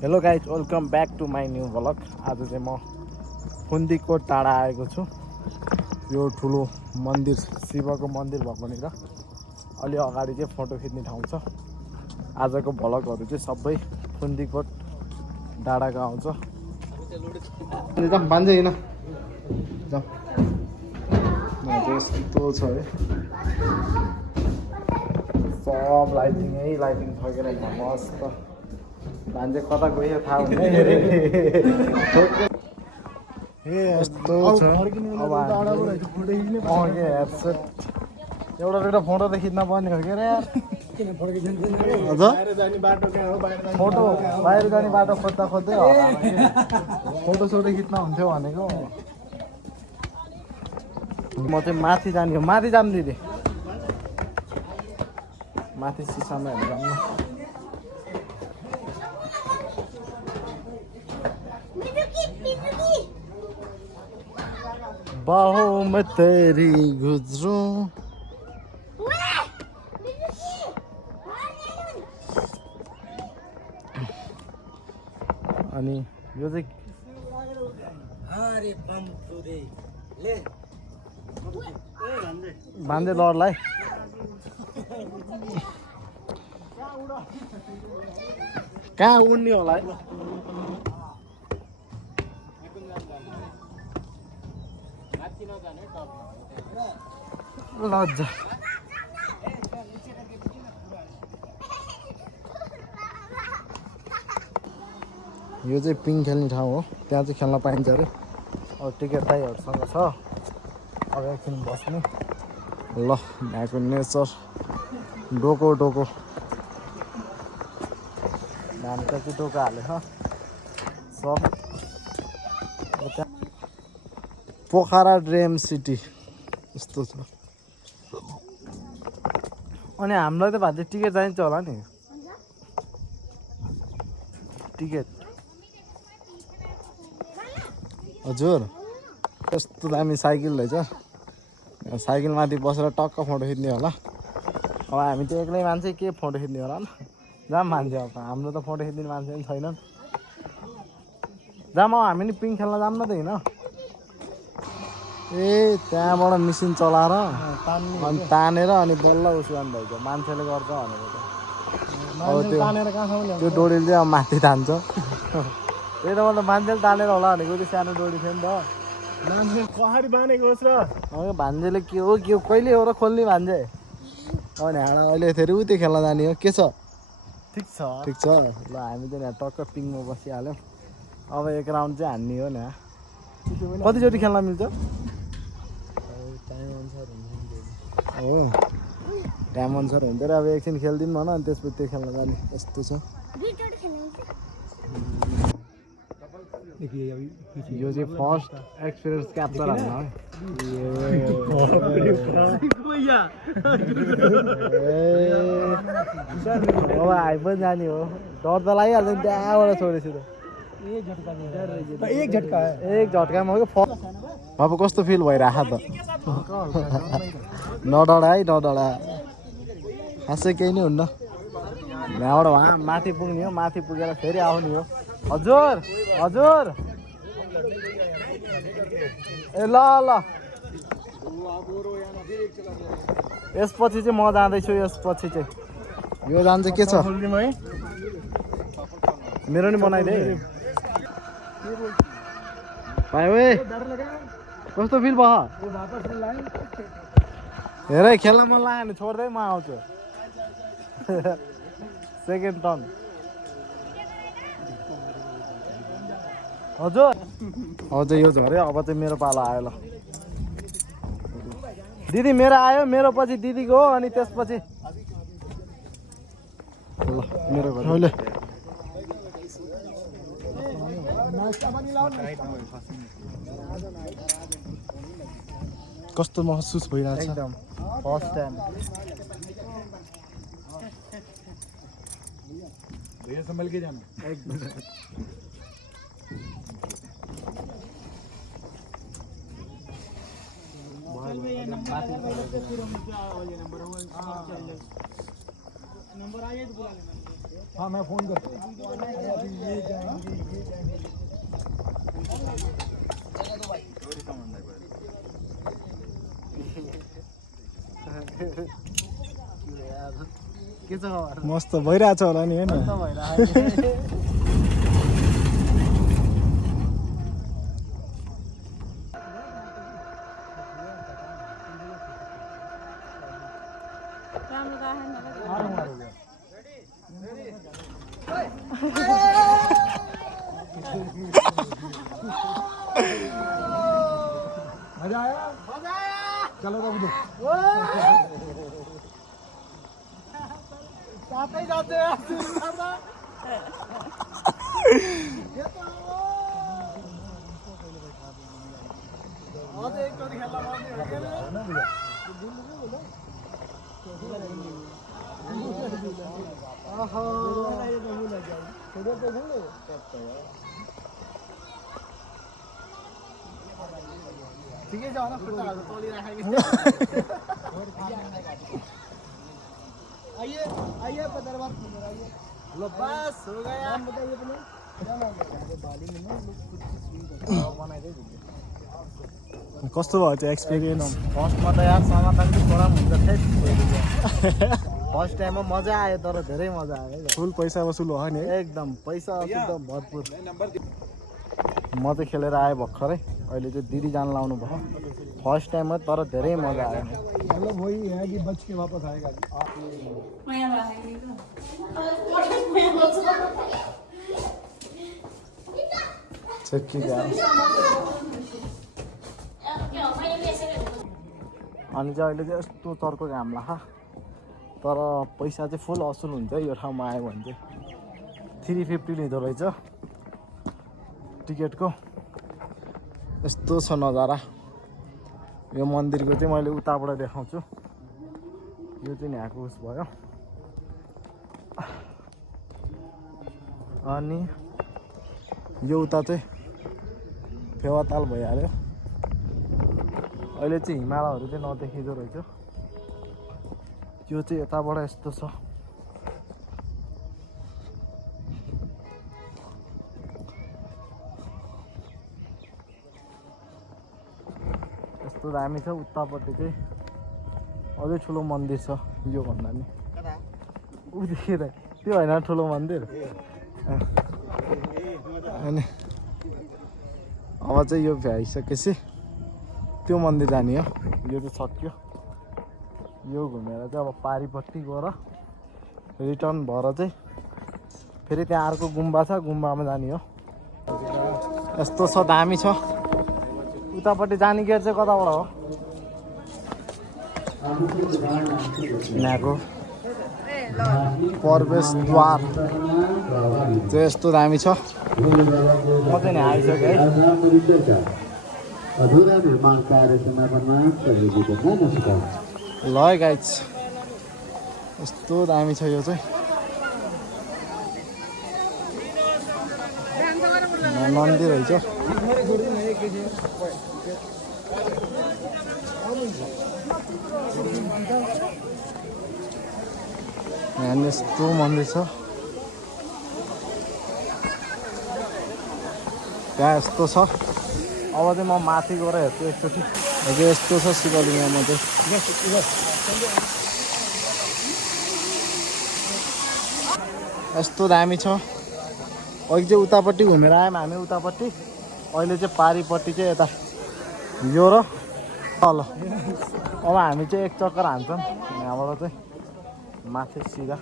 Hello guys welcome back to my new vlog. आज चाहिँ म फुन्दीकोट टाढा आएको छु। यो ठुलो मन्दिर शिवको मन्दिर भएकोनिर अलि अगाडि चाहिँ फोटो खिच्ने ठाउँ छ। आजको भ्लगहरू चाहिँ सबै फुन्दीकोट डाँडाको आउँछ। बान्झे होइन यस्तो छ है, सब लाइटिङै लाइटिङ सकेर मस्त। मान्छे कता गयो थाहा हुँदैन। यस्तो छ अब हेडसेट एउटा फोटो त खिच्न पर्ने हो के रे यार। फोटो बाहिर जाने बाटो खोज्दा खोज्दै फोटो सोटो खिच्न हुन्थ्यो भनेको। म चाहिँ माथि जाने हो, माथि जाऊँ दिदी, माथि सिसामा हेर्नु जाऊँ न। बाहों में तेरी गुजरूं। अनि यो चाहिँ बाँधे लडलाई कहाँ उड्ने होला है। लज्जा यो चाहिँ पिङ खेल्ने ठाउँ हो, त्यहाँ चाहिँ खेल्न पाइन्छ अरे। अब टिकट दाइहरूसँग छ, अब एकछिन बस्ने। ल यहाँको नेचर डोको डोको धान कति डोको हालेछ सब। पोखरा ड्रिम सिटी यस्तो छ। अनि हामीलाई त भाइ टिकट चाहिन्छ होला नि, टिकट। हजुर कस्तो दामी साइकल रहेछ, साइकलमाथि बसेर टक्क फोटो खिच्ने होला। अब हामी त एक्लै मान्छे के फोटो खिच्ने होला न, जाम मान्छे। अब हाम्रो त फोटो खिच्ने मान्छे पनि छैनन्। जाम हामी नि पिङ खेल्न जाऊँ न त होइन। ए त्यहाँबाट मिसिन चलाएर अनि तानेर अनि बल्ल उस्काउनु भइन्छ, मान्छेले गर्छ भनेको त। त्यो डोरीले चाहिँ अब माथि तान्छ। त्यही त मतलब मान्छेले तानेर होला भनेको, त्यो सानो डोरी थियो नि त। मान्छे कसरी बाँधेको होस् र भान्जेले के हो कहिले हो र खोल्ने भान्जे। अनि हाँडा अहिले फेरि उतै खेल्न जाने हो। के छ ठिक छ ठिक छ। ल हामी चाहिँ यहाँ टक्क पिङमा बसिहाल्यौँ। अब एक राउन्ड चाहिँ हान्ने हो नि। कतिचोटि खेल्न मिल्छ हो, टाइम अनुसार हुन्छ र। अब एकछिन खेलिदिउँ भन, अनि त्यसपछि त्यो खेल्न जाने। यस्तो छ। यो चाहिँ फर्स्ट एक्सपिरियन्स क्याप्चर हाल्न है। अब हामी पनि जाने हो, डर त लागिहाल्छ नि त्यहाँबाट छोडेछु त। एक झट्कामा हो कि। अब कस्तो फिल भइरहेको त। नडरा है नडरा, खासै केही नै हुन्न। यहाँबाट वहाँ माथि पुग्ने हो, माथि पुगेर फेरि आउने हो। हजुर हजुर ए ल ल, यसपछि चाहिँ म जाँदैछु। यसपछि चाहिँ यो जान्छ के छ, मेरो नि बनाइदे भाइ। ओए कस्तो फिल भयो? हेरै खेल्न मन लाग्यो भने छोड्दै म आउँछु। सेकेन्ड टर्न हजुर। अब चाहिँ यो झऱ्यो, अब चाहिँ मेरो पालो आयो। ल दिदी मेरो आयो, मेरो पछि दिदीको हो, अनि त्यसपछि ल मेरो अहिले कस्तो महसुस भइरहेछ एकदम फर्स्ट टाइम। भैया संभल के जाना एकदम। नंबर आ जाए तो बुला लेना। हाँ मैं फोन करता हूँ अभी ये जाएंगे ये जाएंगे के छ खबर मस्त भइरहेछ होला नि हैन मजा आया चलो तो बुझो साथै जाते ठिकै छ होला खुट्टाहरू तलिराखेको आइए आइए पदरबाद आइए लो बस हो गया आप बताइए अपने बाली में ना लोग कुछ स्विंग बनाइदै दिन्छ कस्तो भयो त्यो एक्सपिरियन्स फर्स्टमा त यार समाधानको छोरा हुन्छ थिएँ फर्स्ट टाइममा मजा आयो तर धेरै मजा आयो फुल पैसा वसुल भयो नि एकदम पैसा एकदम भरपुर म त खेलेर आएँ भर्खरै अहिले चाहिँ दिदी जान लाउनु भयो फर्स्ट टाइममा तर धेरै मजा आयो मतलब वही है कि बच के वापस आएगा अनि चाहिँ अहिले चाहिँ यस्तो चर्को घाम लाग्छ तर पैसा चाहिँ फुल असुल हुन्छ यो ठाउँमा आयो भने चाहिँ 350 लिँदो रहेछ टिकटको यस्तो छ नजारा यो मन्दिरको चाहिँ मैले उताबाट देखाउँछु यो चाहिँ यहाँको उस भयो अनि यो उता चाहिँ फेवाताल भइहाल्यो अहिले चाहिँ हिमालयहरू चाहिँ नदेखिँदो रहेछ त्यो चाहिँ यताबाट यस्तो छ यस्तो दामी छ उतापट्टि चाहिँ अझै ठुलो मन्दिर छ यो भन्दा नि उ देखेर त्यो होइन ठुलो मन्दिर अनि अब चाहिँ यो भ्याइसकेपछि त्यो मन्दिर जाने हो यो चाहिँ सक्यो यो घुमेर चाहिँ अब पारिपट्टि गएर रिटर्न भएर चाहिँ फेरि त्यहाँ अर्को गुम्बा छ गुम्बामा जाने हो यस्तो छ दामी छ उतापट्टि जाने गेट चाहिँ कताबाट हो यहाँको प्रवेशद्वार चाहिँ यस्तो दामी छ म चाहिँ नि आइसकेँ है अधूरा निर्माण कार्य समापनमा सहयोगी गर्न नसक्छ ल गाइज यस्तो दामी छ यो चाहिँ मन्दिर रहेछ यहाँ यस्तो मन्दिर छ त्यहाँ यस्तो छ अब चाहिँ म माथि गएर हेर्छु एकचोटि अझै यस्तो छ शिवलिङ्गमा चाहिँ यस्तो दामी छ अघि चाहिँ उतापट्टि घुमेर आयौँ हामी उतापट्टि अहिले चाहिँ पारिपट्टि चाहिँ यता यो र तल अब हामी चाहिँ एक चक्कर हान्छौँ यहाँबाट चाहिँ माथि सिधा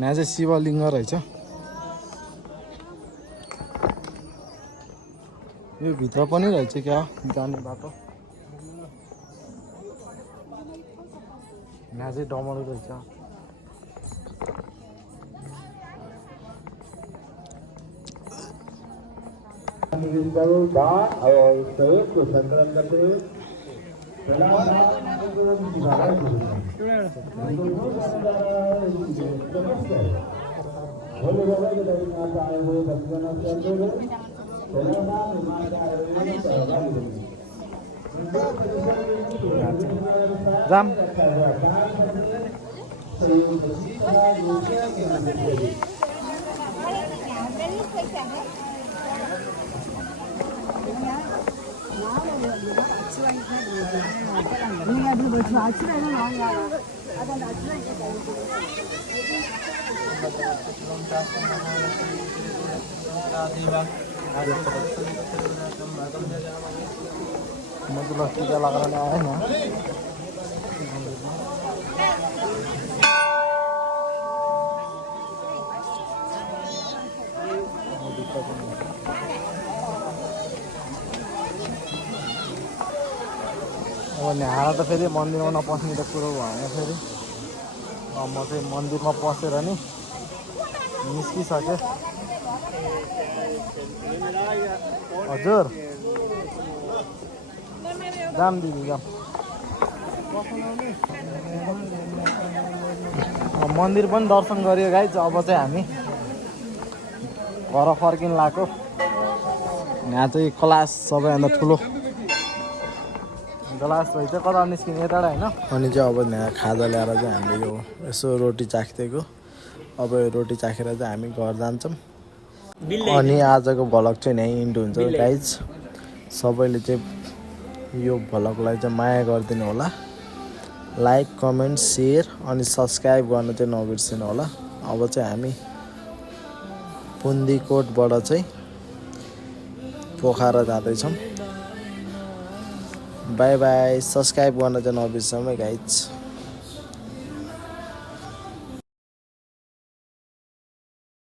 यहाँ चाहिँ शिवलिङ्ग रहेछ यो भित्र पनि रहेछ क्या जाने बाटो यहाँ चाहिँ डमरू रहेछ जाम मतलब टीका लगाने आए ना अब न्याएर त फेरि मन्दिरमा नपस्ने त कुरो भएन फेरि म चाहिँ मन्दिरमा पसेर नि निस्किसकेँ हजुर जाम दिदी जाम मन्दिर पनि दर्शन गरियो गाइज अब चाहिँ हामी घर फर्किन लाग्यो यहाँ चाहिँ क्लास सबैभन्दा ठुलो ग्लास भइ चाहिँ कता निस्किने यताबाट होइन अनि चाहिँ अब यहाँ खाजा ल्याएर चाहिँ हामीले यो यसो रोटी चाखिदिएको अब यो रोटी चाखेर चाहिँ हामी घर जान्छौँ अनि आजको भ्लग चाहिँ यहीँ इन्ड हुन्छ गाइज सबैले चाहिँ यो भ्लगलाई चाहिँ माया गरिदिनु होला लाइक कमेन्ट सेयर अनि सब्सक्राइब गर्न चाहिँ नबिर्सिनु होला अब चाहिँ हामी पुन्दीकोटबाट चाहिँ पोखरा जाँदैछौँ बाई बाई सब्सक्राइब गर्न चाहिँ नबिर्सौँ है गाइज